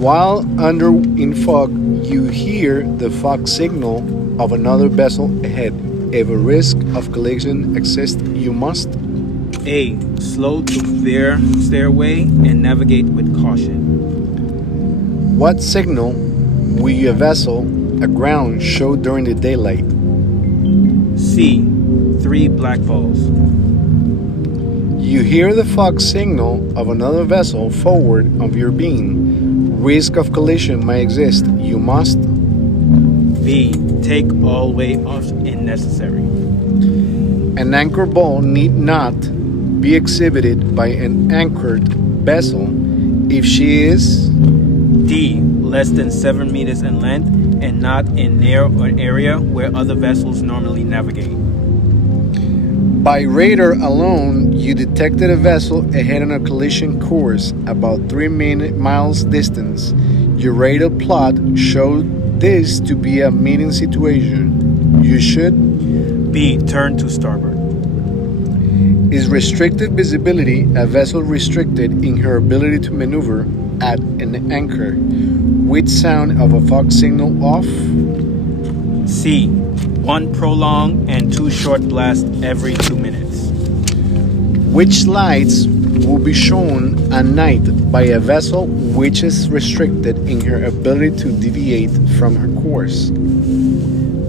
While under in fog, you hear the fog signal of another vessel ahead. If a risk of collision exists, you must A. Slow to their stairway and navigate with caution. What signal will your vessel aground show during the daylight? C. 3 black balls. You hear the fog signal of another vessel forward of your beam. Risk of collision may exist. You must B. Take all way off if necessary. An anchor ball need not be exhibited by an anchored vessel if she is D. Less than 7 meters in length and not in near an area where other vessels normally navigate. by radar alone. You detected a vessel ahead on a collision course about 3 miles distance. Your radar plot showed this to be a meeting situation. You should B. Turn to starboard. Is restricted visibility a vessel restricted in her ability to maneuver at an anchor with sound of a fog signal off? C. 1 prolonged and 2 short blasts every 2 minutes. Which lights will be shown at night by a vessel which is restricted in her ability to deviate from her course?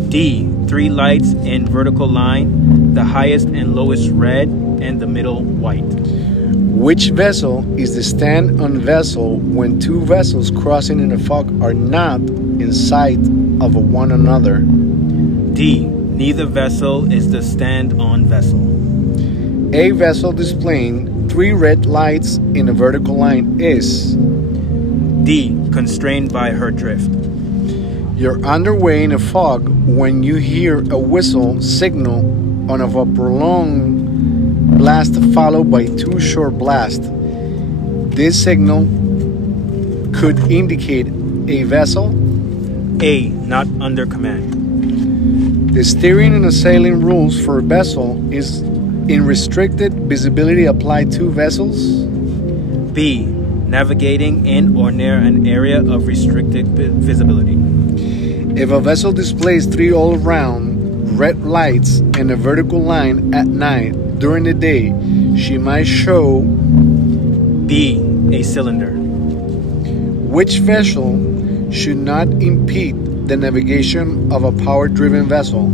D. 3 lights in vertical line, the highest and lowest red and the middle white. Which vessel is the stand-on vessel when 2 vessels crossing in a fog are not in sight of one another? D. Neither vessel is the stand-on vessel. A vessel displaying 3 red lights in a vertical line is D. Constrained by her drift. You're underway in a fog when you hear a whistle signal on of a prolonged blast followed by 2 short blasts. This signal could indicate a vessel. A. Not under command. The steering and sailing rules for a vessel is in restricted visibility applied to vessels. B. Navigating in or near an area of restricted visibility. If a vessel displays 3 all-around red lights and a vertical line at night, during the day, she might show B. A cylinder. which vessel should not impede the navigation of a power-driven vessel.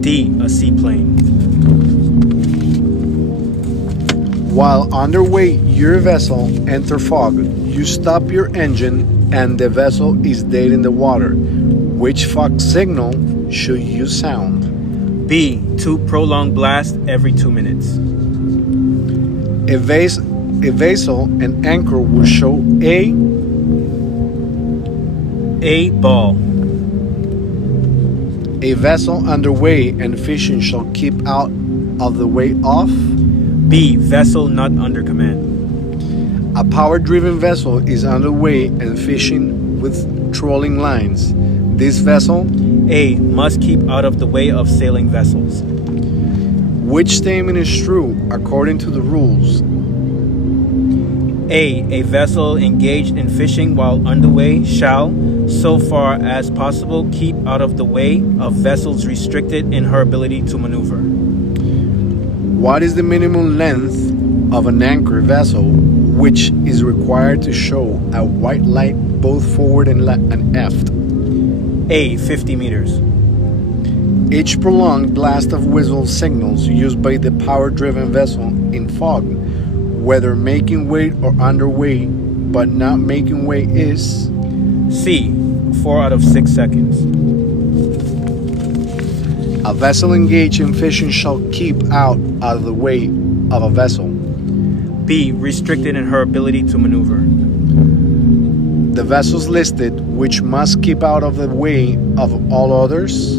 D. A seaplane. While underway, your vessel enter fog. You stop your engine and the vessel is dead in the water. Which fog signal should you sound? B. 2 prolonged blasts every 2 minutes. A vessel and anchor will show A. Ball. A vessel underway and fishing shall keep out of the way of. B. Vessel not under command. A power-driven vessel is underway and fishing with trolling lines. This vessel, A. Must keep out of the way of sailing vessels. which statement is true according to the rules? A vessel engaged in fishing while underway shall, so far as possible, keep out of the way of vessels restricted in her ability to maneuver. What is the minimum length of an anchor vessel which is required to show a white light both forward and aft? A. 50 meters. Each prolonged blast of whistle signals used by the power-driven vessel in fog, whether making way or underway but not making way, is C. 4 out of 6 seconds. a vessel engaged in fishing shall keep out of the way of a vessel. B. Restricted in her ability to maneuver. The vessels listed which must keep out of the way of all others.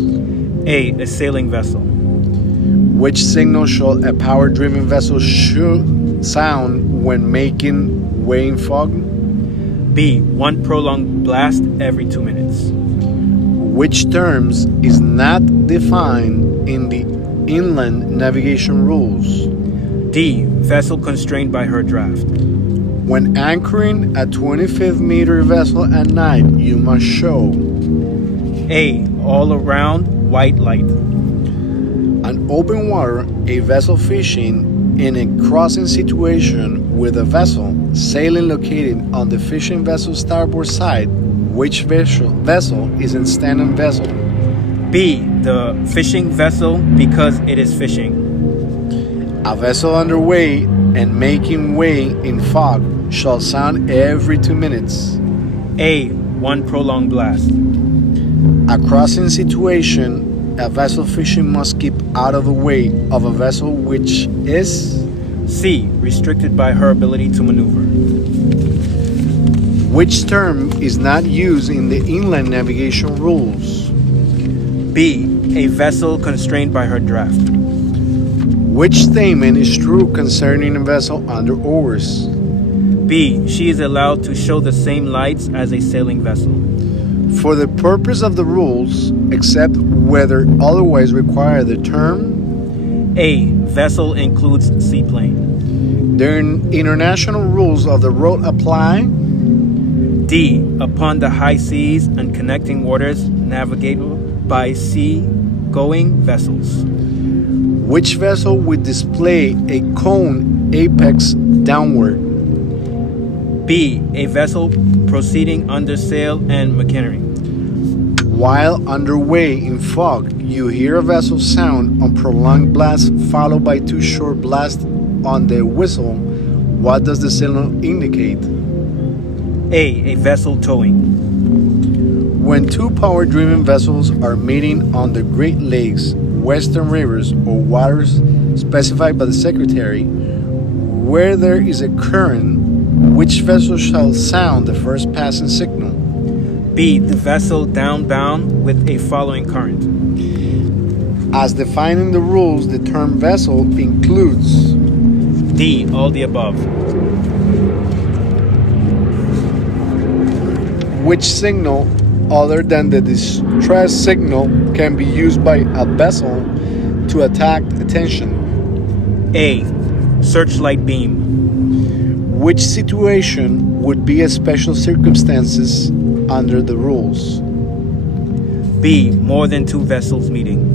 A sailing vessel. Which signal shall a power-driven vessel should sound when making way in fog? B. 1 prolonged blast every 2 minutes. Which terms is not defined in the inland navigation rules? D. Vessel constrained by her draft. When anchoring a 25-meter vessel at night, you must show A. All around white light. on open water, a vessel fishing in a crossing situation with a vessel sailing located on the fishing vessel's starboard side, which vessel is a standing vessel. B. The fishing vessel because it is fishing. A vessel underway and making way in fog shall sound every 2 minutes. A. One prolonged blast. A crossing situation, a vessel fishing must keep out of the way of a vessel which is C. Restricted by her ability to maneuver. which term is not used in the inland navigation rules. B. A vessel constrained by her draft. Which statement is true concerning a vessel under oars? B. She is allowed to show the same lights as a sailing vessel. For the purpose of the rules, except whether otherwise require the term, A. Vessel includes seaplane. the international rules of the road apply. D. Upon the high seas and connecting waters navigable by sea-going vessels. Which vessel would display a cone apex downward? B. A vessel proceeding under sail and machinery. While underway in fog, you hear a vessel sound on prolonged blast followed by 2 short blasts on the whistle. What does the signal indicate? A vessel towing. When 2 power-driven vessels are meeting on the Great Lakes, Western rivers, or waters specified by the Secretary, where there is a current, which vessel shall sound the first passing signal? B. The vessel downbound with a following current. As defining the rules, the term vessel includes D. All the above. which signal other than the distress signal can be used by a vessel to attract attention? A. Searchlight beam. Which situation would be a special circumstances under the rules? B. More than 2 vessels meeting.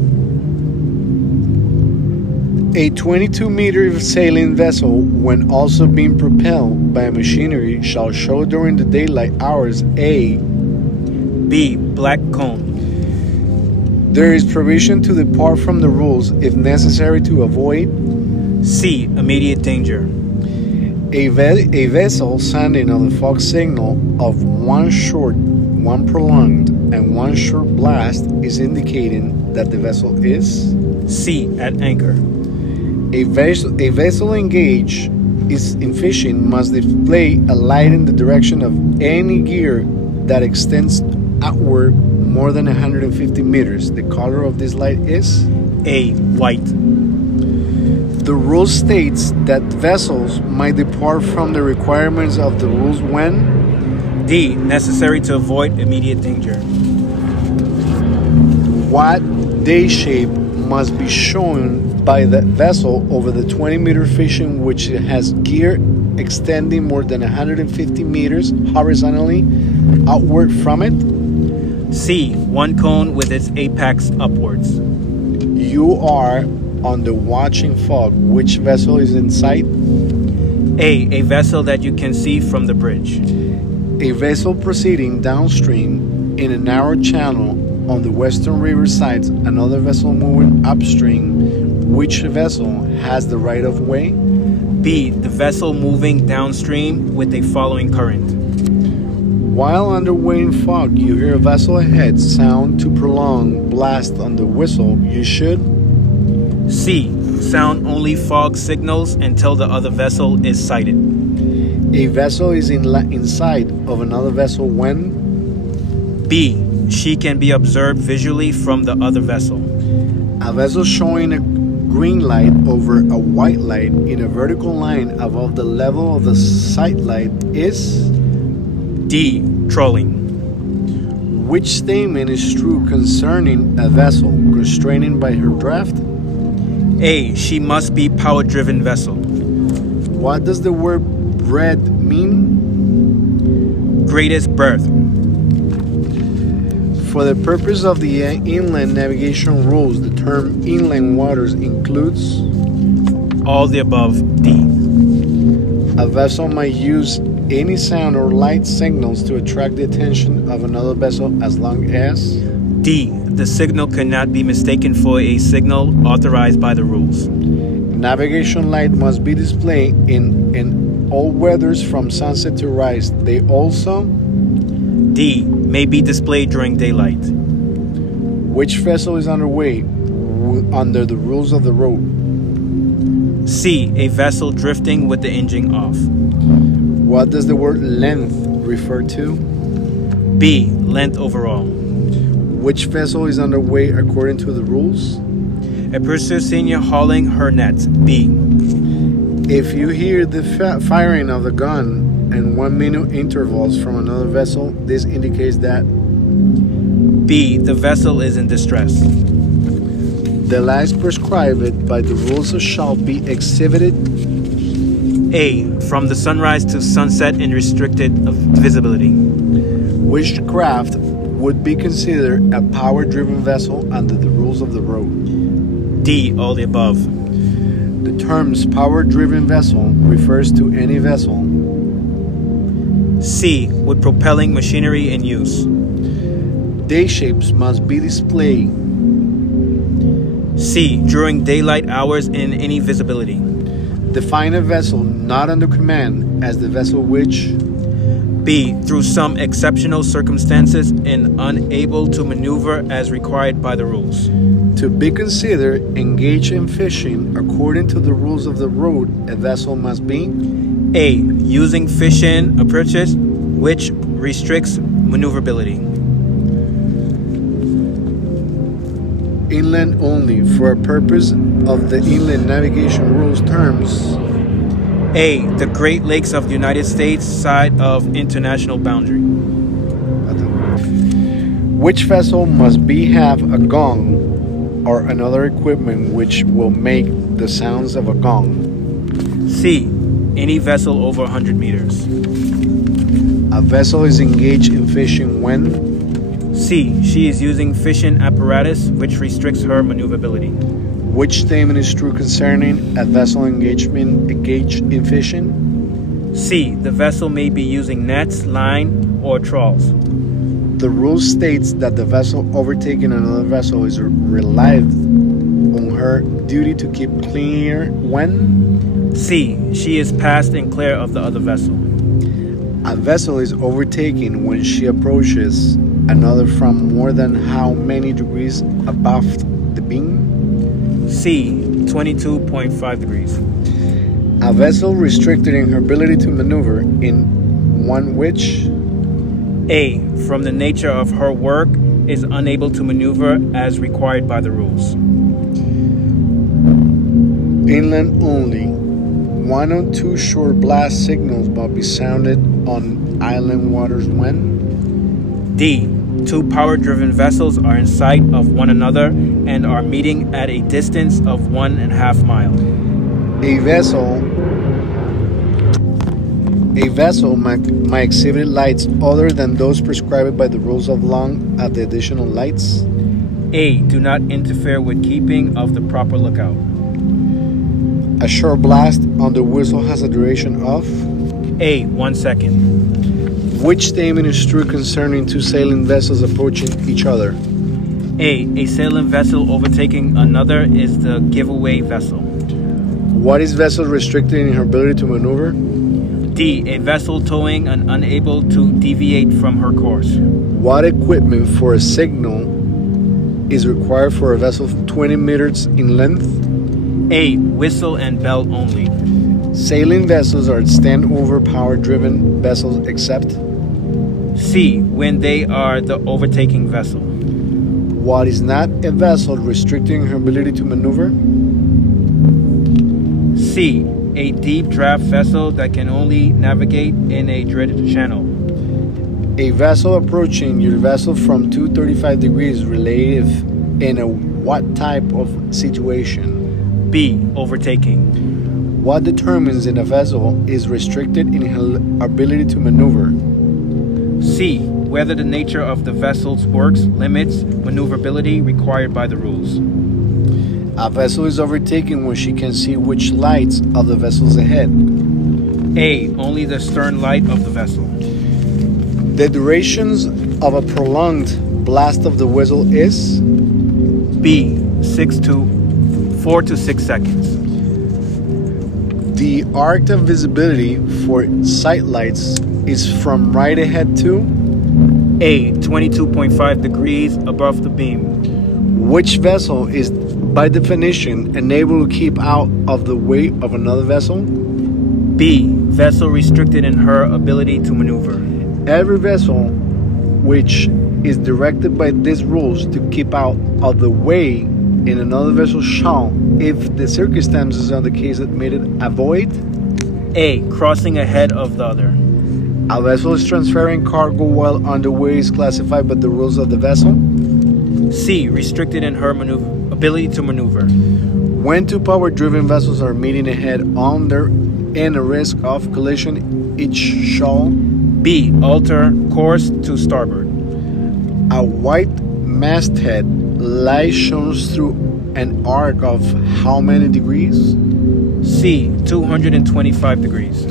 A 22-meter sailing vessel, when also being propelled by machinery, shall show during the daylight hours a B. Black cone. There is provision to depart from the rules if necessary to avoid C. Immediate danger. a vessel sounding on the fog signal of 1 short, 1 prolonged, and 1 short blast is indicating that the vessel is C. At anchor. A vessel engaged in fishing must display a light in the direction of any gear that extends outward more than 150 meters. The color of this light is A. White. The rule states that vessels might depart from the requirements of the rules when D. Necessary to avoid immediate danger. what day shape must be shown by the vessel over the 20-meter fishing which has gear extending more than 150 meters horizontally outward from it. C. 1 cone with its apex upwards. You are on the watching fog. Which vessel is in sight? A vessel that you can see from the bridge. A vessel proceeding downstream in a narrow channel on the western river sides, another vessel moving upstream. Which vessel has the right of way? B. The vessel moving downstream with a following current. While underway in fog, you hear a vessel ahead sound to prolong blast on the whistle. You should C. Sound only fog signals until the other vessel is sighted. A vessel is inside of another vessel when B. She can be observed visually from the other vessel. a vessel showing a green light over a white light in a vertical line above the level of the sight light is D. Trolling. which statement is true concerning a vessel constrained by her draft? A. She must be power-driven vessel. What does the word Red mean? Greatest berth. For the purpose of the inland navigation rules, the term inland waters includes All the above. D. a vessel might use any sound or light signals to attract the attention of another vessel as long as D. The signal cannot be mistaken for a signal authorized by the rules. navigation light must be displayed in all weathers from sunset to rise. They also D. May be displayed during daylight. which vessel is underway under the rules of the road. C. A vessel drifting with the engine off. What does the word length refer to? B. Length overall. Which vessel is underway according to the rules? A pursuer senior hauling her net. B. If you hear the firing of a gun and 1 minute intervals from another vessel, this indicates that B. The vessel is in distress. the lights prescribed by the rules shall be exhibited. A. From the sunrise to sunset in restricted visibility. Which craft would be considered a power-driven vessel under the rules of the road? D. All the above. The terms power-driven vessel refers to any vessel. C. With propelling machinery in use. Day shapes must be displayed. C. During daylight hours in any visibility. Define a vessel not under command as the vessel which B. Through some exceptional circumstances and unable to maneuver as required by the rules. to be considered engaged in fishing according to the rules of the road. A vessel must be A. Using fishing approaches which restricts maneuverability. inland only for a purpose of the inland navigation rules terms. A. The Great Lakes of the United States side of international boundary. Which vessel must be have a gong or another equipment which will make the sounds of a gong? C. Any vessel over 100 meters. A vessel is engaged in fishing when C. She is using fishing apparatus which restricts her maneuverability. which statement is true concerning a vessel engaged in fishing? C. The vessel may be using nets, line, or trawls. The rule states that the vessel overtaking another vessel is relied on her duty to keep clear when C. She is past and clear of the other vessel. a vessel is overtaken when she approaches another from more than how many degrees above the beam? C. 22.5 degrees. A vessel restricted in her ability to maneuver in one which A. From the nature of her work is unable to maneuver as required by the rules. inland only. 1 or 2 short blast signals must be sounded on island waters when D. 2 power-driven vessels are in sight of one another and are meeting at a distance of 1.5 miles. A vessel might exhibit lights other than those prescribed by the rules of long at the additional lights. A. Do not interfere with keeping of the proper lookout. A short blast on the whistle has a duration of A. 1 second. which statement is true concerning 2 sailing vessels approaching each other? A sailing vessel overtaking another is the giveaway vessel. What is vessel restricted in her ability to maneuver? D. A vessel towing and unable to deviate from her course. What equipment for a signal is required for a vessel 20 meters in length? A. Whistle and bell only. Sailing vessels are stand-over power-driven vessels except C. When they are the overtaking vessel. what is not a vessel restricting her ability to maneuver? C. A deep draft vessel that can only navigate in a dreaded channel. A vessel approaching your vessel from 235 degrees relative in a what type of situation? B. Overtaking. What determines if a vessel is restricted in her ability to maneuver? C. Whether the nature of the vessel's works limits maneuverability required by the rules. A vessel is overtaken when she can see which lights of the vessels ahead. A. Only the stern light of the vessel. The durations of a prolonged blast of the whistle is B. 4 to 6 seconds. the arc of visibility for sight lights is from right ahead to A. 22.5 degrees above the beam. which vessel is by definition unable to keep out of the way of another vessel. B. Vessel restricted in her ability to maneuver. Every vessel which is directed by these rules to keep out of the way in another vessel shall, if the circumstances are the case admitted, avoid. A. Crossing ahead of the other. A vessel is transferring cargo while underway is classified by the rules of the vessel. C. Restricted in her ability to maneuver. When two power-driven vessels are meeting ahead on their in a risk of collision, each shall B. Alter course to starboard. a white masthead light shows through an arc of how many degrees? C. 225 degrees.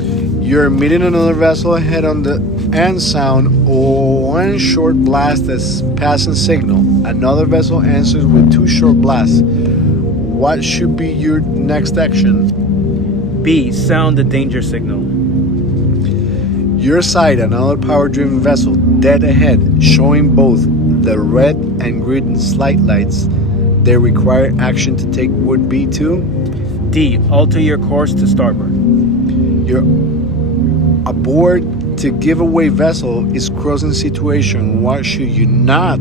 You're meeting another vessel ahead on the and sound one short blast as passing signal. Another vessel answers with two short blasts. What should be your next action? B. Sound the danger signal. Your side, another power-driven vessel dead ahead, showing both the red and green slide lights. Their required action to take would be to D. Alter your course to starboard. your aboard to giveaway vessel is crossing situation. What should you not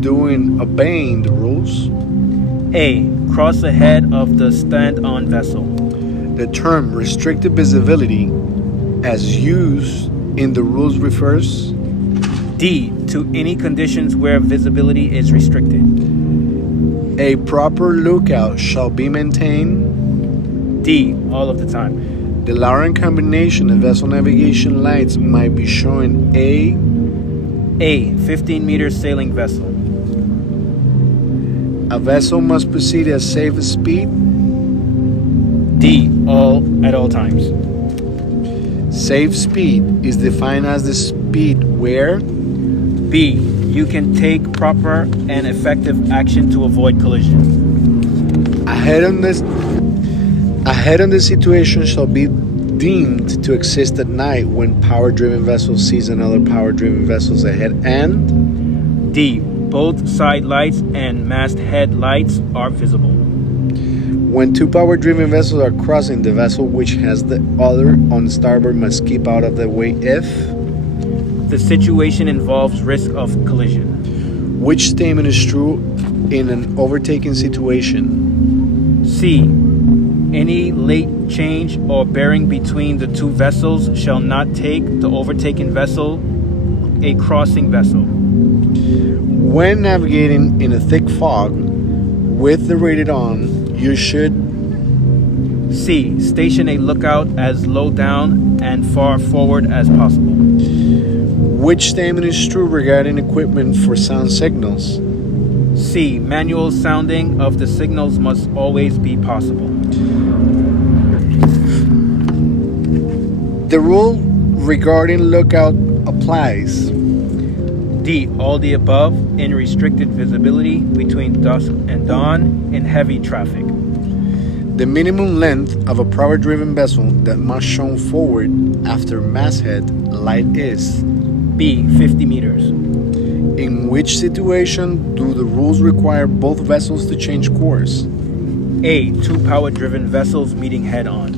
do in obeying the rules? A. Cross ahead of the stand-on vessel. The term restricted visibility as used in the rules refers D. To any conditions where visibility is restricted. a proper lookout shall be maintained. D. All of the time. The Lauren combination of vessel navigation lights might be showing A. 15-meter sailing vessel. a vessel must proceed at safe speed. D. All at all times. Safe speed is defined as the speed where B. You can take proper and effective action to avoid collision. ahead on the situation shall be deemed to exist at night when power-driven vessel sees another power-driven vessels ahead, and D. Both side lights and masthead lights are visible. when two power-driven vessels are crossing, the vessel which has the other on starboard must keep out of the way if The situation involves risk of collision. which statement is true in an overtaking situation? C. Any late change or bearing between the two vessels shall not take the overtaken vessel a crossing vessel. When navigating in a thick fog with the rated on, you should C. Station a lookout as low down and far forward as possible. which statement is true regarding equipment for sound signals? C. Manual sounding of the signals must always be possible. The rule regarding lookout applies. D. All the above in restricted visibility between dusk and dawn in heavy traffic. The minimum length of a power-driven vessel that must show forward after masthead light is B. 50 meters. in which situation do the rules require both vessels to change course? A. Two power-driven vessels meeting head-on.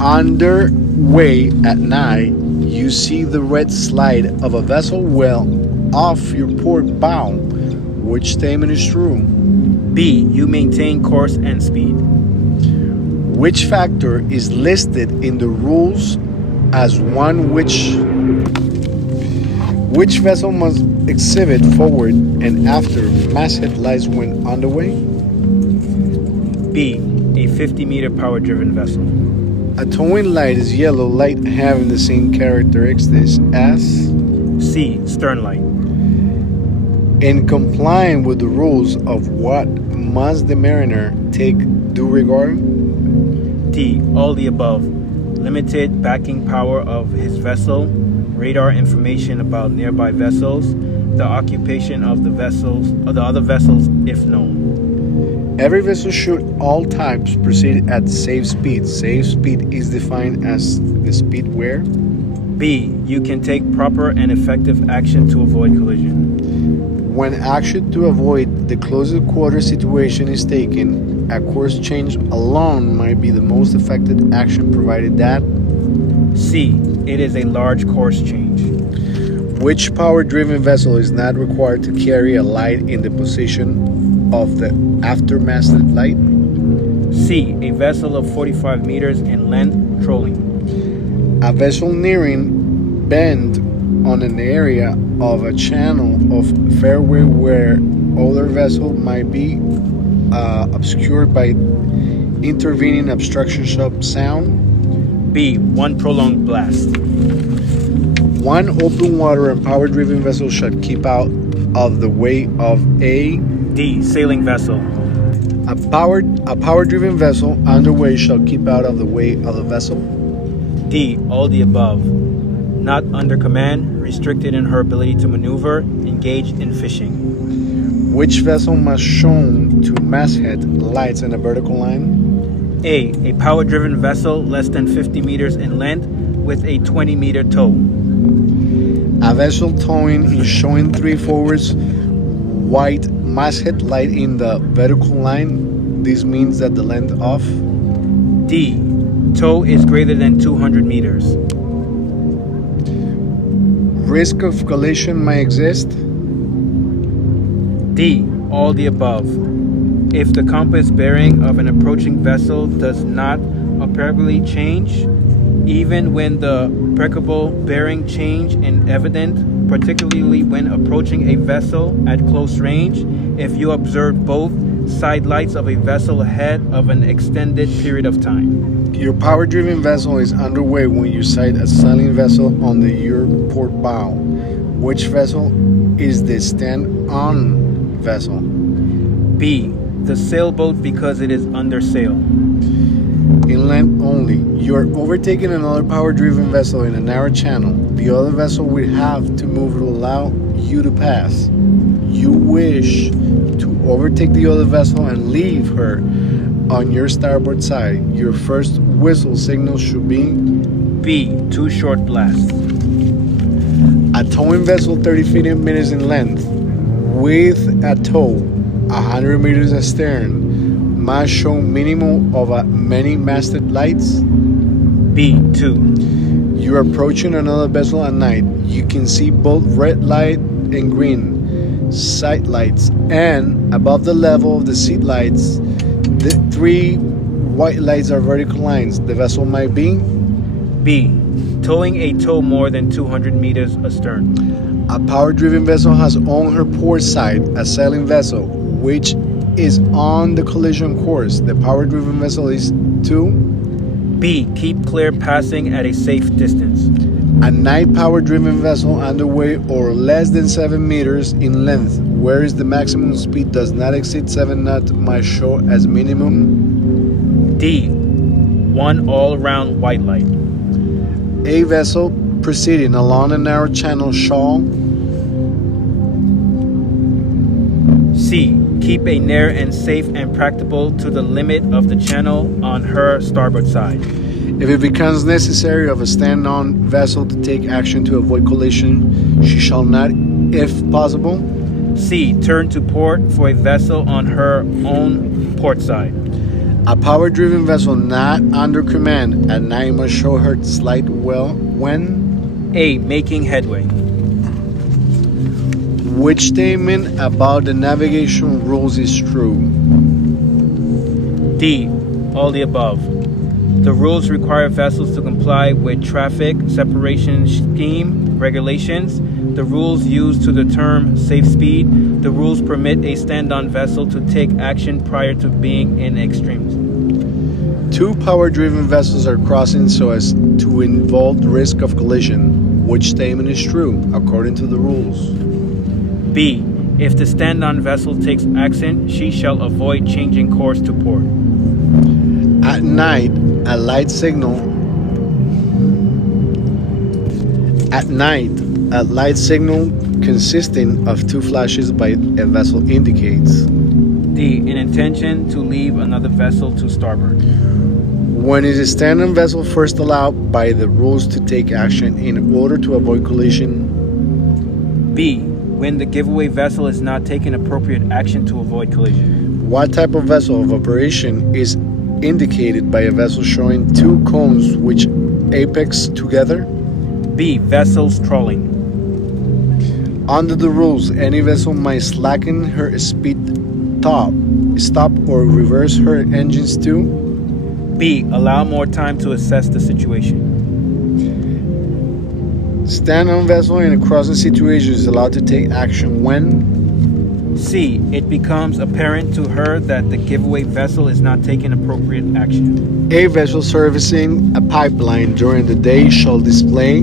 Underway at night, you see the red slide of a vessel well off your port bow. Which statement is true? B. You maintain course and speed. Which factor is listed in the rules as one which vessel must exhibit forward and after masthead lights when underway? B. A 50-meter power-driven vessel. A towing light is yellow light having the same characteristics as C. Stern light. in complying with the rules of what must the mariner take due regard? D. All the above. Limited backing power of his vessel, radar information about nearby vessels, the occupation of the other vessels if known. Every vessel should all types proceed at safe speed. Safe speed is defined as the speed where B. You can take proper and effective action to avoid collision. when action to avoid the closest quarter situation is taken, a course change alone might be the most effective action provided that C. It is a large course change. which power-driven vessel is not required to carry a light in the position of the aftermasted light? C. A vessel of 45 meters in length trolling. A vessel nearing bend on an area of a channel of fairway where other vessel might be obscured by intervening obstructions of sound. B. One prolonged blast. One open water and power-driven vessel should keep out of the way of a D. Sailing vessel. A power-driven vessel underway shall keep out of the way of the vessel. D. All the above. Not under command, restricted in her ability to maneuver, engaged in fishing. Which vessel must shown to masthead lights in a vertical line? A. A power-driven vessel less than 50 meters in length with a 20-meter tow. A vessel towing is showing 3 forwards white masthead light in the vertical line. This means that the length of D. Tow is greater than 200 meters. risk of collision may exist. D. All the above. If the compass bearing of an approaching vessel does not appreciably change, even when the applicable bearing change is evident, particularly when approaching a vessel at close range, if you observe both side lights of a vessel ahead of an extended period of time. Your power-driven vessel is underway when you sight a sailing vessel on the your port bow. Which vessel is the stand-on vessel? B. The sailboat because it is under sail. Inland only. You are overtaking another power-driven vessel in a narrow channel. The other vessel will have to move to allow you to pass. You wish to overtake the other vessel and leave her on your starboard side. Your first whistle signal should be B. 2 short blasts. a towing vessel 30 feet in meters in length with a tow 100 meters astern must show minimum of many masted lights. B. 2. You're approaching another vessel at night. You can see both red light and green sight lights, and above the level of the seat lights, the 3 white lights are vertical lines. The vessel might be B. Towing a tow more than 200 meters astern. a power-driven vessel has on her port side a sailing vessel, which is on the collision course. The power-driven vessel is 2. B. Keep clear passing at a safe distance. A night power-driven vessel underway or less than 7 meters in length, whereas the maximum speed does not exceed 7 knots, must show as minimum D. 1 all-round white light. a vessel proceeding along a narrow channel shall C. Keep a near and safe and practicable to the limit of the channel on her starboard side. if it becomes necessary of a stand-on vessel to take action to avoid collision, she shall not, if possible, C. Turn to port for a vessel on her own port side. a power-driven vessel not under command at night must show her slight well when A. Making headway. which statement about the navigation rules is true? D. All the above. The rules require vessels to comply with traffic separation scheme regulations. The rules used to determine safe speed. The rules permit a stand-on vessel to take action prior to being in extremes. Two power-driven vessels are crossing so as to involve risk of collision. Which statement is true, according to the rules? B. If the stand-on vessel takes action, she shall avoid changing course to port. At night, a light signal consisting of two flashes by a vessel indicates. D. An intention to leave another vessel to starboard. When is a stand-on vessel first allowed by the rules to take action in order to avoid collision? B. When the giveaway vessel is not taking appropriate action to avoid collision. What type of vessel of operation is indicated by a vessel showing two cones which apex together? B. Vessels trolling. Under the rules, any vessel might slacken her speed, stop or reverse her engines to. B. Allow more time to assess the situation. Stand-on vessel in a crossing situation is allowed to take action when. C. It becomes apparent to her that the giveaway vessel is not taking appropriate action. A vessel servicing a pipeline during the day shall display.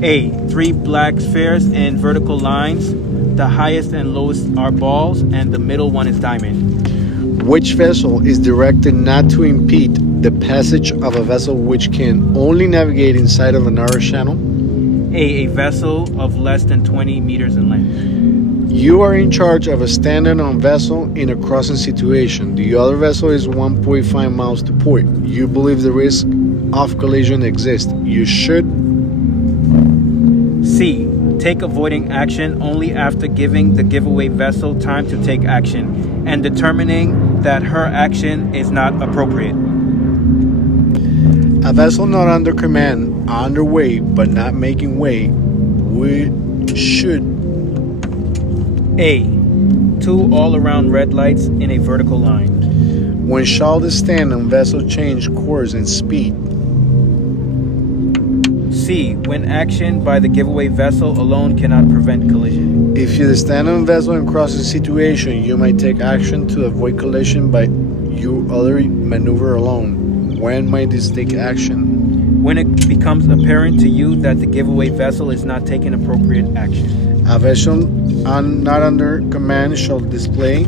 A. 3 black spheres in vertical lines. The highest and lowest are balls, and the middle one is diamond. Which vessel is directed not to impede the passage of a vessel which can only navigate inside of a narrow channel? A vessel of less than 20 meters in length. You are in charge of a stand-on vessel in a crossing situation. The other vessel is 1.5 miles to port. You believe the risk of collision exists. You should. C. Take avoiding action only after giving the giveaway vessel time to take action and determining that her action is not appropriate. A vessel not under command, underway but not making way, we should. A. 2 all-around red lights in a vertical line. When shall the stand-on vessel change course and speed? C. When action by the giveaway vessel alone cannot prevent collision. If you stand on vessel in crossing situation, you might take action to avoid collision by you other maneuver alone. When might this take action? When it becomes apparent to you that the giveaway vessel is not taking appropriate action. A vessel not under command shall display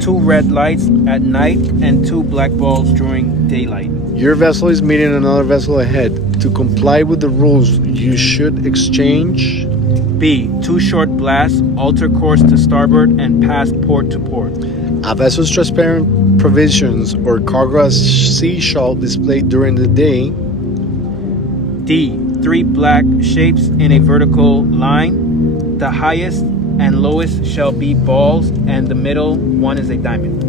2 red lights at night and 2 black balls during daylight. Your vessel is meeting another vessel ahead. To comply with the rules, you should exchange. B. 2 short blasts, alter course to starboard, and pass port to port. A vessel's transparent provisions or cargo at sea shall display during the day. D. 3 black shapes in a vertical line. The highest and lowest shall be balls, and the middle one is a diamond.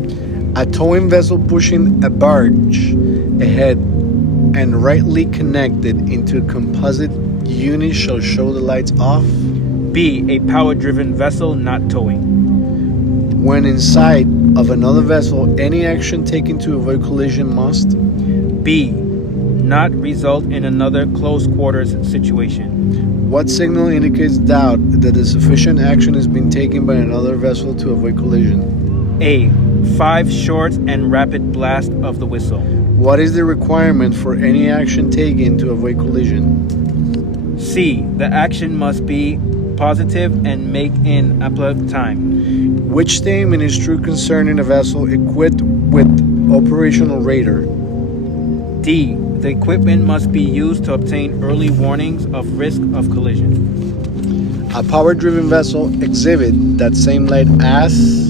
A towing vessel pushing a barge ahead and rightly connected into a composite unit shall show the lights off. B. A power-driven vessel not towing. When inside of another vessel, any action taken to avoid collision must. B. Not result in another close quarters situation. What signal indicates doubt that the sufficient action has been taken by another vessel to avoid collision? A. 5 short and rapid blast of the whistle. What is the requirement for any action taken to avoid collision? C. The action must be positive and make in ample time. Which statement is true concerning a vessel equipped with operational radar? D. The equipment must be used to obtain early warnings of risk of collision. A power-driven vessel exhibit that same light as.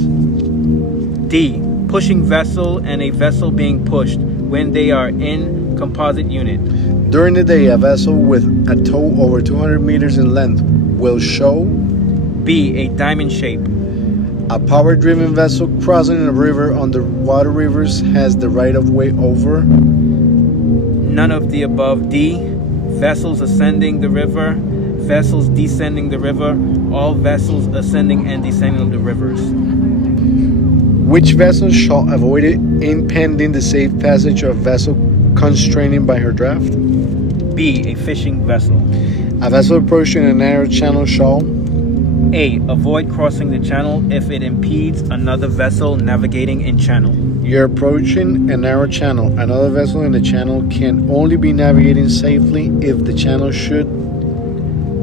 D. Pushing vessel and a vessel being pushed when they are in composite unit. During the day, a vessel with a tow over 200 meters in length will show. B. A diamond shape. A power-driven vessel crossing a river under water rivers has the right of way over. None of the above. D. Vessels ascending the river, vessels descending the river, all vessels ascending and descending the rivers. Which vessel shall avoid it impeding the safe passage of vessel constraining by her draft? B. A fishing vessel. A vessel approaching a narrow channel shall. A. Avoid crossing the channel if it impedes another vessel navigating in channel. You're approaching a narrow channel. Another vessel in the channel can only be navigating safely if the channel should.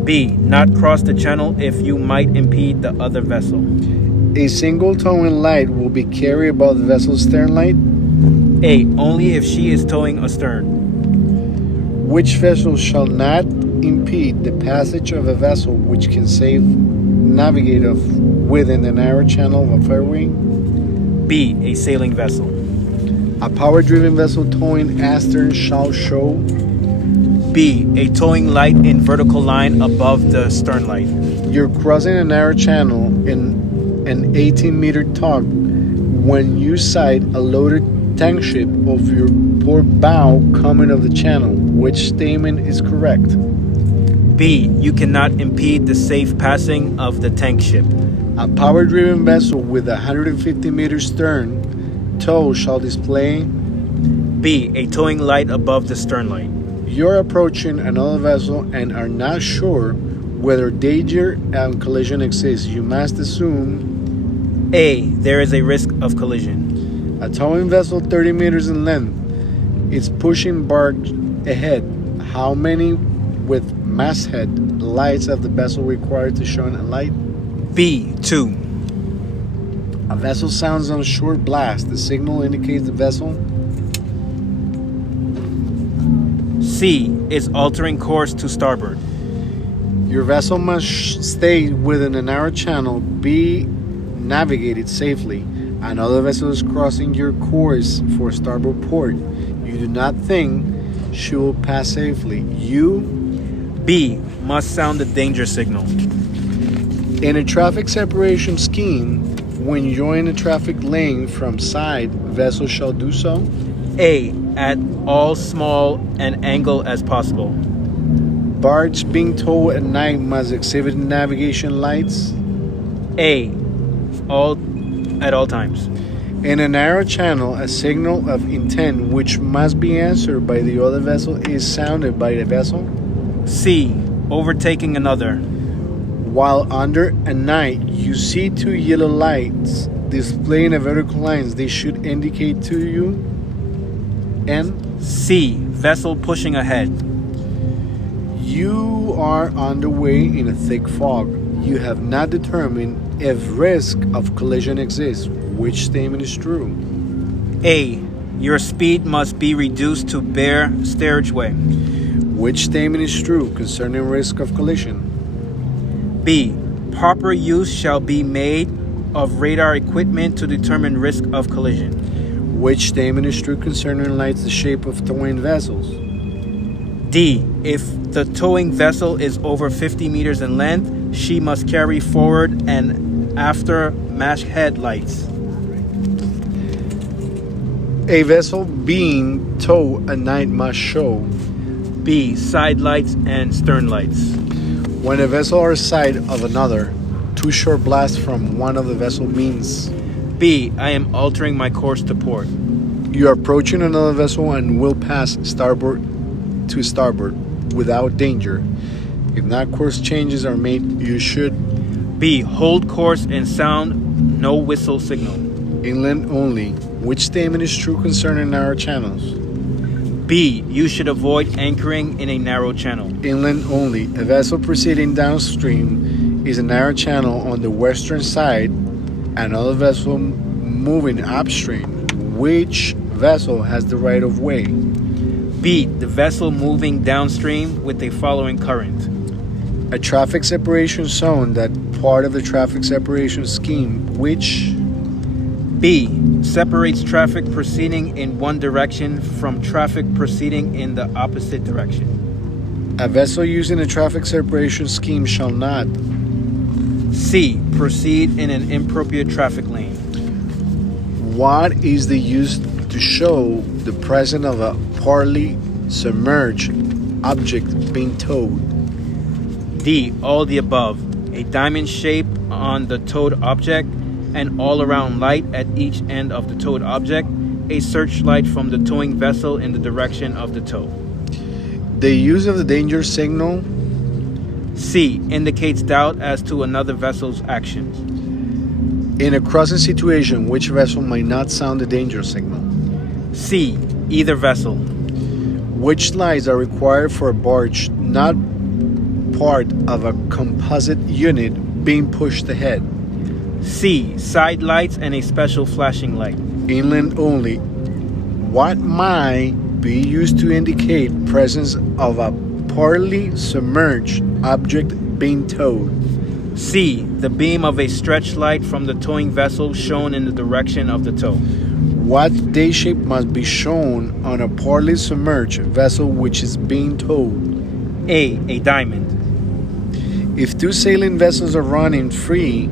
B. Not cross the channel if you might impede the other vessel. A single towing light will be carried above the vessel's stern light. A. Only if she is towing astern. Which vessel shall not impede the passage of a vessel which can save navigate within the narrow channel of a fairway? B. A sailing vessel. A power-driven vessel towing astern shall show. B. A towing light in vertical line above the stern light. You're crossing a narrow channel in an 18-meter tug when you sight a loaded tank ship of your port bow coming of the channel. Which statement is correct? B. You cannot impede the safe passing of the tank ship. A power-driven vessel with a 150-meter stern tow shall display. B. A towing light above the stern light. You're approaching another vessel and are not sure whether danger and collision exists. You must assume. A. There is a risk of collision. A towing vessel 30 meters in length is pushing barge ahead. How many with masthead lights of the vessel required to shine a light? B. 2. A vessel sounds on a short blast. The signal indicates the vessel. C. Is altering course to starboard. Your vessel must stay within a narrow channel. B. Navigated safely. Another vessel is crossing your course for starboard port. You do not think she will pass safely. You. B. Must sound the danger signal. In a traffic separation scheme, when you're in a traffic lane from side, vessel shall do so. A. At all small an angle as possible. Barge being towed at night must exhibit navigation lights. A. At all times. In a narrow channel, a signal of intent which must be answered by the other vessel is sounded by the vessel. C. Overtaking another. While under a night, you see two yellow lights displaying a vertical lines. They should indicate to you. And C. Vessel pushing ahead. You are underway in a thick fog. You have not determined if risk of collision exists. Which statement is true? A. Your speed must be reduced to bare stairway. Which statement is true concerning risk of collision? B. Proper use shall be made of radar equipment to determine risk of collision. Which statement is true concerning lights the shape of towing vessels? D. If the towing vessel is over 50 meters in length, she must carry forward and after masthead lights. A vessel being towed at night must show. B. Side lights and stern lights. When a vessel are side of another, two short blasts from one of the vessel means. B. I am altering my course to port. You are approaching another vessel and will pass starboard to starboard without danger. If not course changes are made, you should. B. Hold course and sound no whistle signal. Inland only. Which statement is true concerning narrow channels? B. You should avoid anchoring in a narrow channel. Inland only. A vessel proceeding downstream is a narrow channel on the western side. Another vessel moving upstream. Which vessel has the right of way? B. The vessel moving downstream with a following current. A traffic separation zone that part of the traffic separation scheme. Which? B. Separates traffic proceeding in one direction from traffic proceeding in the opposite direction. A vessel using a traffic separation scheme shall not. C. Proceed in an inappropriate traffic lane. What is the use to show the presence of a partly submerged object being towed? D. All the above. A diamond shape on the towed object, an all-around light at each end of the towed object, a searchlight from the towing vessel in the direction of the tow. The use of the danger signal. C. Indicates doubt as to another vessel's actions. In a crossing situation, which vessel might not sound the danger signal? C. Either vessel. Which lights are required for a barge not part of a composite unit being pushed ahead? C. Side lights and a special flashing light. Inland only. What might be used to indicate presence of a partly submerged object being towed? C. The beam of a stretch light from the towing vessel shown in the direction of the tow. What day shape must be shown on a partly submerged vessel which is being towed? A. A diamond. If two sailing vessels are running free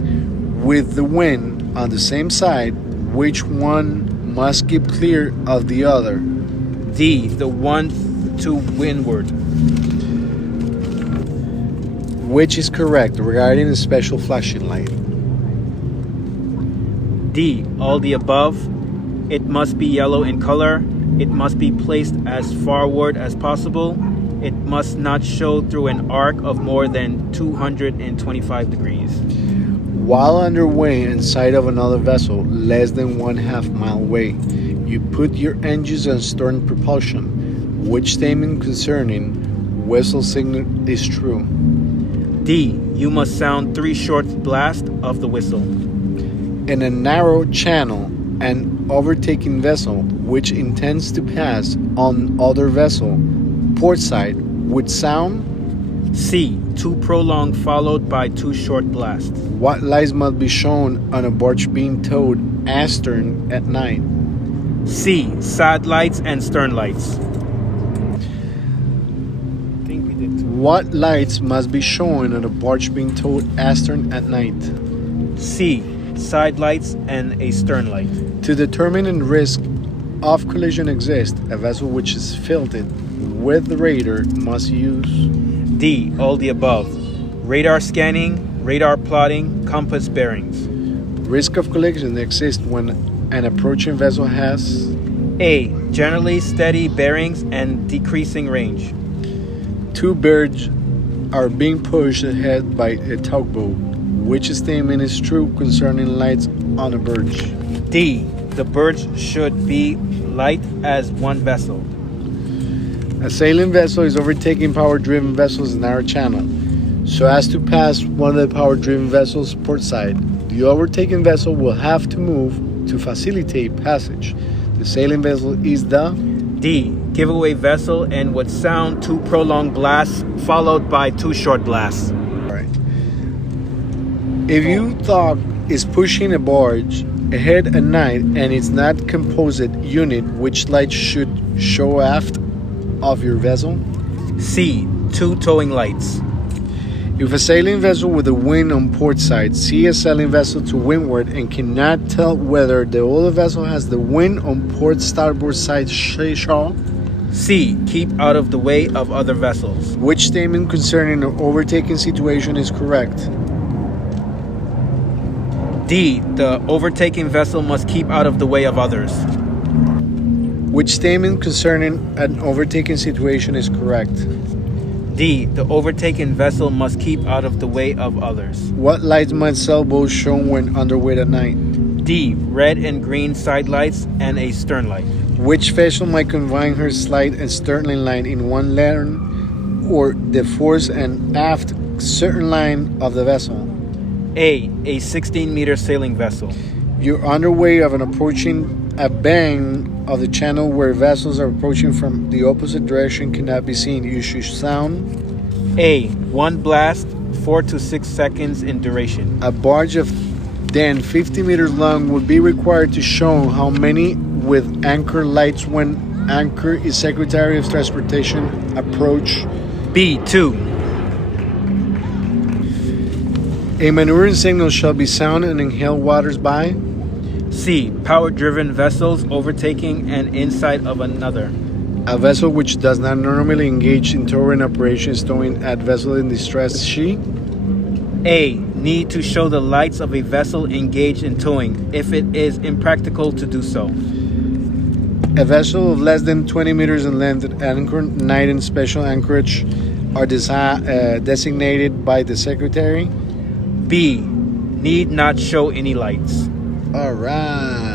with the wind on the same side, which one must keep clear of the other? D. The one to windward. Which is correct regarding the special flashing light? D. All the above. It must be yellow in color. It must be placed as forward as possible. It must not show through an arc of more than 225 degrees. While underway in sight of another vessel less than 1/2 mile away, you put your engines on stern propulsion. Which statement concerning whistle signal is true? D. You must sound 3 short blasts of the whistle. In a narrow channel, an overtaking vessel which intends to pass on other vessel port side would sound? C. 2 prolonged followed by 2 short blasts. What lights must be shown on a barge being towed astern at night? C. Side lights and stern lights. What lights must be shown on a barge being towed astern at night? C. Side lights and a stern light. To determine the risk of collision exists, a vessel which is fitted with the radar must use? D. All the above. Radar scanning, radar plotting, compass bearings. Risk of collision exists when an approaching vessel has? A. Generally steady bearings and decreasing range. Two birds are being pushed ahead by a tugboat. Which statement is true concerning lights on a barge? D. The birds should be light as one vessel. A sailing vessel is overtaking power-driven vessels in our channel, so as to pass one of the power-driven vessels port side. The overtaking vessel will have to move to facilitate passage. The sailing vessel is the? D. Giveaway vessel and would sound 2 prolonged blasts followed by 2 short blasts. All right. If you thought is pushing a barge ahead at night and it's not composite unit, which light should show aft of your vessel? C. 2 towing lights. If a sailing vessel with the wind on port side see a sailing vessel to windward and cannot tell whether the other vessel has the wind on port starboard side shall? C. Keep out of the way of other vessels. Which statement concerning an overtaking situation is correct? D. The overtaking vessel must keep out of the way of others. Which statement concerning an overtaking situation is correct? D. The overtaken vessel must keep out of the way of others. What lights must sailboats show when underway at night? D. Red and green side lights and a stern light. Which vessel might combine her side and stern line in one line, or the force and aft certain line of the vessel? A 16-meter sailing vessel. You're underway of an approaching a bend of the channel where vessels are approaching from the opposite direction cannot be seen. You should sound? A. 1 blast, 4 to 6 seconds in duration. A barge of then 50 meters long would be required to show how many with anchor lights when anchor is Secretary of Transportation approach? B. 2. A maneuvering signal shall be sounded and inhale waters by? C. Power-driven vessels overtaking an inside of another. A vessel which does not normally engage in towing operations towing at vessel in distress, she? A. Need to show the lights of a vessel engaged in towing if it is impractical to do so. A vessel of less than 20 meters in length at anchor night in special anchorage are designated by the secretary. B. Need not show any lights. All right.